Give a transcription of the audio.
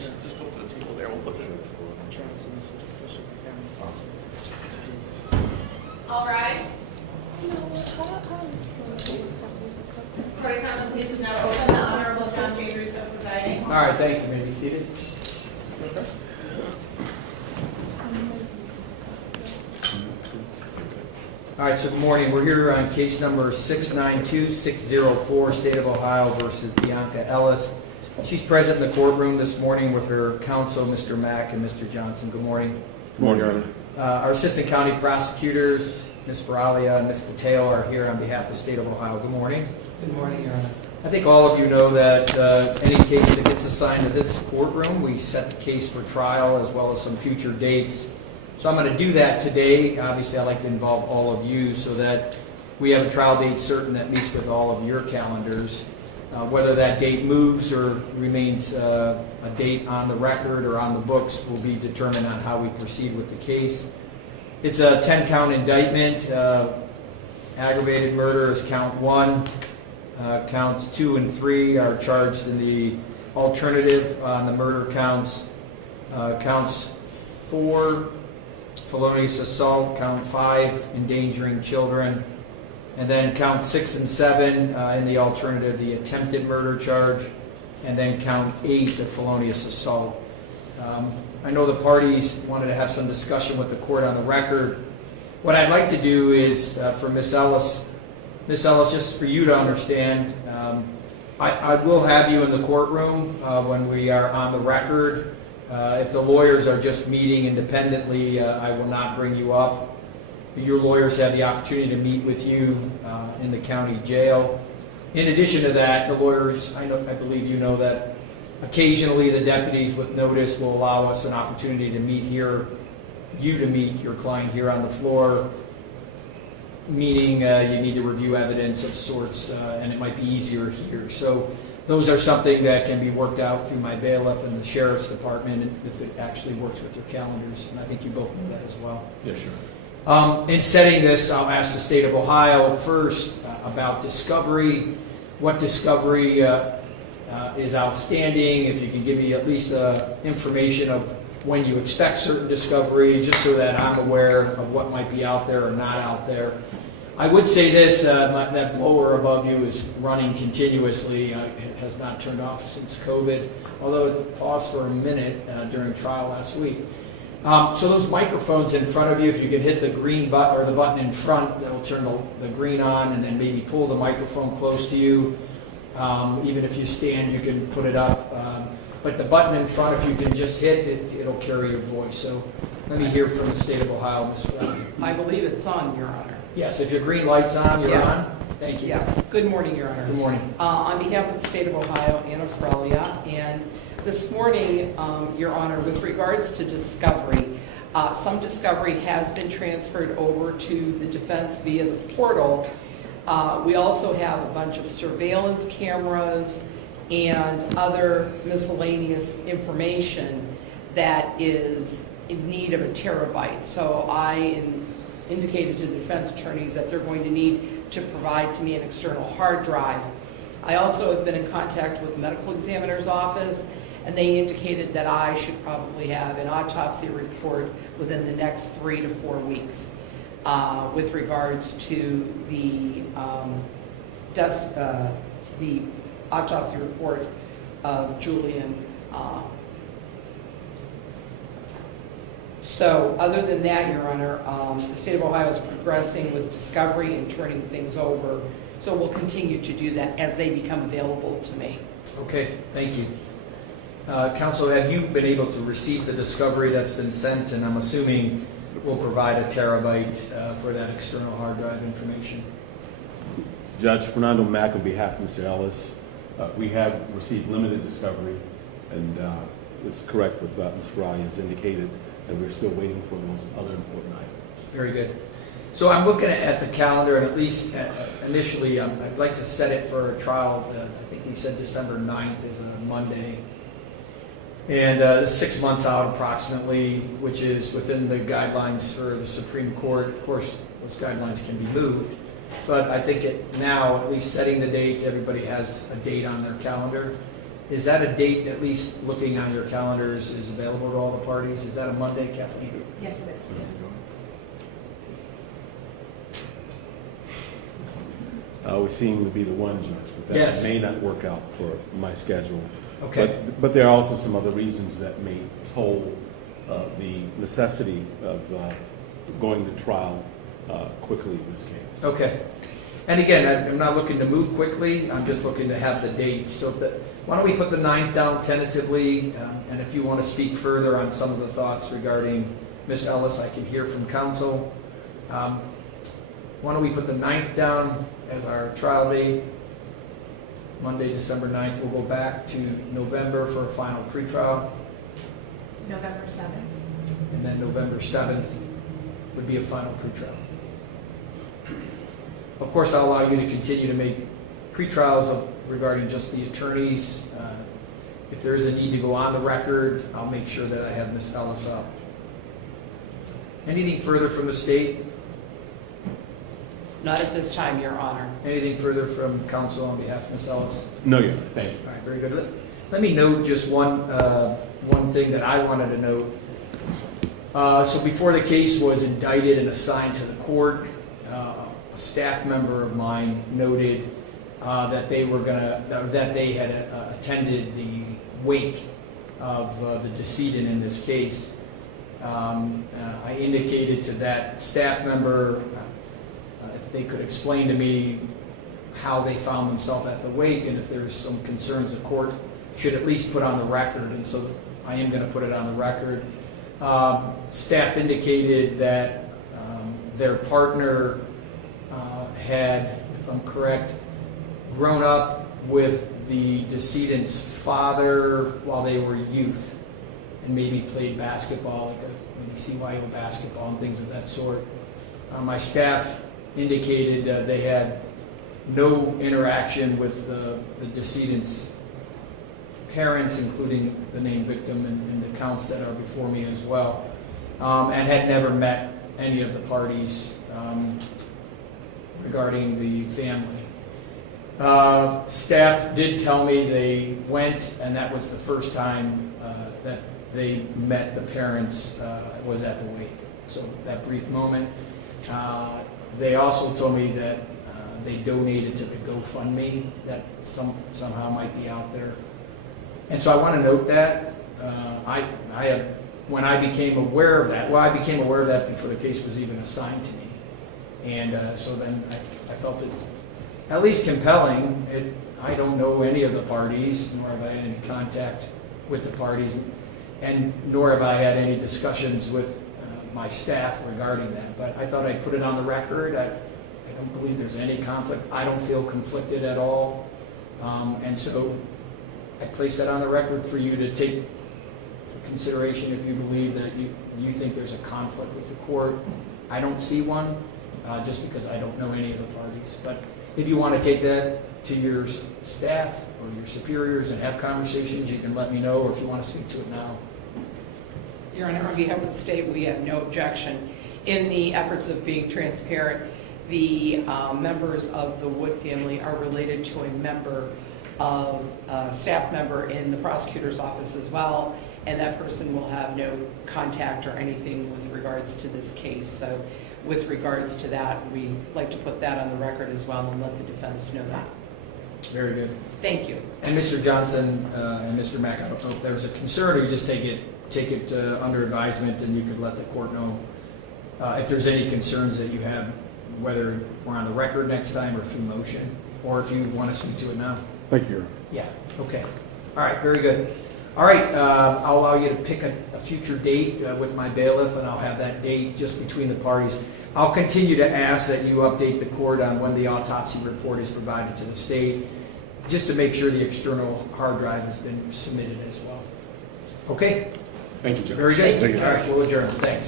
Just go to the table there. We'll put it. All rise. Court of Common Pleas is now open. The Honorable John J. Russo presiding. All right, thank you. You may be seated. All right, so good morning. We're here on case number 692604, State of Ohio versus Bionca Ellis. She's present in the courtroom this morning with her counsel, Mr. Mack and Mr. Johnson. Good morning. Good morning, Your Honor. Our assistant county prosecutors, Ms. Faralia and Ms. Patel, are here on behalf of the State of Ohio. Good morning. Good morning, Your Honor. I think all of you know that any case that gets assigned to this courtroom, we set the case for trial as well as some future dates. So I'm going to do that today. Obviously, I'd like to involve all of you so that we have a trial date certain that meets with all of your calendars. Whether that date moves or remains a date on the record or on the books will be determined on how we proceed with the case. It's a 10-count indictment. Aggravated murder is count 1. Counts 2 and 3 are charged in the alternative on the murder counts. Counts 4, felonious assault. Count 5, endangering children. And then count 6 and 7 in the alternative, the attempted murder charge. And then count 8, the felonious assault. I know the parties wanted to have some discussion with the court on the record. What I'd like to do is for Ms. Ellis, just for you to understand, I will have you in the courtroom when we are on the record. If the lawyers are just meeting independently, I will not bring you up. Your lawyers have the opportunity to meet with you in the county jail. In addition to that, the lawyers, I believe you know that occasionally the deputies with notice will allow us an opportunity to meet here, you to meet your client here on the floor, meaning you need to review evidence of sorts, and it might be easier here. So those are something that can be worked out through my bailiff and the sheriff's department if it actually works with your calendars, and I think you both know that as well. Yeah, sure. In setting this, I'll ask the State of Ohio first about discovery. What discovery is outstanding? If you can give me at least information of when you expect certain discovery, just so that I'm aware of what might be out there or not out there. I would say this, that blower above you is running continuously. It has not turned off since COVID, although it paused for a minute during trial last week. So those microphones in front of you, if you can hit the green button or the button in front, that will turn the green on, and then maybe pull the microphone close to you. Even if you stand, you can put it up. But the button in front, if you can just hit it, it'll carry your voice. So let me hear from the State of Ohio, Ms. Brown. I believe it's on, Your Honor. Yes, if your green light's on, you're Yeah. on. Thank you. Yes. Good morning, Your Honor. Good morning. On behalf of the State of Ohio, Anna Faralia, and this morning, Your Honor, with regards to discovery, some discovery has been transferred over to the defense via the portal. We also have a bunch of surveillance cameras and other miscellaneous information that is in need of a terabyte. So I indicated to the defense attorneys that they're going to need to provide to me an external hard drive. I also have been in contact with the medical examiner's office, and they indicated that I should probably have an autopsy report within the next 3 to 4 weeks with regards to the autopsy report of Julian. So other than that, Your Honor, the State of Ohio is progressing with discovery and turning things over. So we'll continue to do that as they become available to me. Okay, thank you. Counsel, have you been able to receive the discovery that's been sent? And I'm assuming we'll provide a terabyte for that external hard drive information. Judge Fernando Mack, on behalf of Mr. Ellis, we have received limited discovery, and it's correct with Ms. Faralia has indicated that we're still waiting for those other important items. Very good. So I'm looking at the calendar, and at least initially, I'd like to set it for a trial. I think we said December 9th is a Monday. And 6 months out approximately, which is within the guidelines for the Supreme Court. Of course, those guidelines can be moved. But I think now, at least setting the date, everybody has a date on their calendar. is that a date, at least looking on your calendars, is available to all the parties? Is that a Monday, Kathleen? Yes, it is. We seem to be the one, Judge, but Yes. that may not work out for my schedule. Okay. But there are also some other reasons that may toll the necessity of going to trial quickly in this case. Okay. And again, I'm not looking to move quickly, I'm just looking to have the date. So why don't we put the 9th down tentatively, and if you want to speak further on some of the thoughts regarding Ms. Ellis, I can hear from counsel. Why don't we put the 9th down as our trial date? Monday, December 9th. We'll go back to November for a final pretrial, November 7th. and then November 7th would be a final pretrial. Of course, I'll allow you to continue to make pretrials regarding just the attorneys. If there is a need to go on the record, I'll make sure that I have Ms. Ellis up. Anything further from the state? Not at this time, Your Honor. Anything further from counsel on behalf of Ms. Ellis? No, Your Honor, thank you. All right, very good. Let me note just one thing that I wanted to note. So before the case was indicted and assigned to the court, a staff member of mine noted that they had attended the wake of the decedent in this case. I indicated to that staff member if they could explain to me how they found themselves at the wake, and if there's some concerns the court should at least put on the record, and so I am going to put it on the record. Staff indicated that their partner had, if I'm correct, grown up with the decedent's father while they were youth, and maybe played basketball, like maybe CYO basketball and things of that sort. My staff indicated they had no interaction with the decedent's parents, including the named victim and the counts that are before me as well, and had never met any of the parties regarding the family. Staff did tell me they went, and that was the first time that they met the parents, was at the wake. So that brief moment. They also told me that they donated to the GoFundMe that somehow might be out there. And so I want to note that. When I became aware of that, well, I became aware of that before the case was even assigned to me. And so then I felt it at least compelling. I don't know any of the parties, nor have I had any contact with the parties, and nor have I had any discussions with my staff regarding that. But I thought I'd put it on the record. I don't believe there's any conflict. I don't feel conflicted at all. And so I place that on the record for you to take for consideration if you believe that you think there's a conflict with the court. I don't see one, just because I don't know any of the parties. But if you want to take that to your staff or your superiors and have conversations, you can let me know, or if you want to speak to it now. Your Honor, on behalf of the state, we have no objection. In the efforts of being transparent, the members of the Wood family are related to a member of a staff member in the prosecutor's office as well, and that person will have no contact or anything with regards to this case. So with regards to that, we like to put that on the record as well and let the defense know that. Very good. Thank you. And Mr. Johnson and Mr. Mack, I don't know if there's a concern, or you just take it under advisement, and you could let the court know if there's any concerns that you have, whether we're on the record next time or through motion, or if you want to speak to it now. Thank you, Your Honor. Yeah, okay. All right, very good. All right, I'll allow you to pick a future date with my bailiff, and I'll have that date just between the parties. I'll continue to ask that you update the court on when the autopsy report is provided to the state, just to make sure the external hard drive has been submitted as well. Okay? Thank you, Judge. Very good. Thank you, All right, we'll adjourn. Thanks.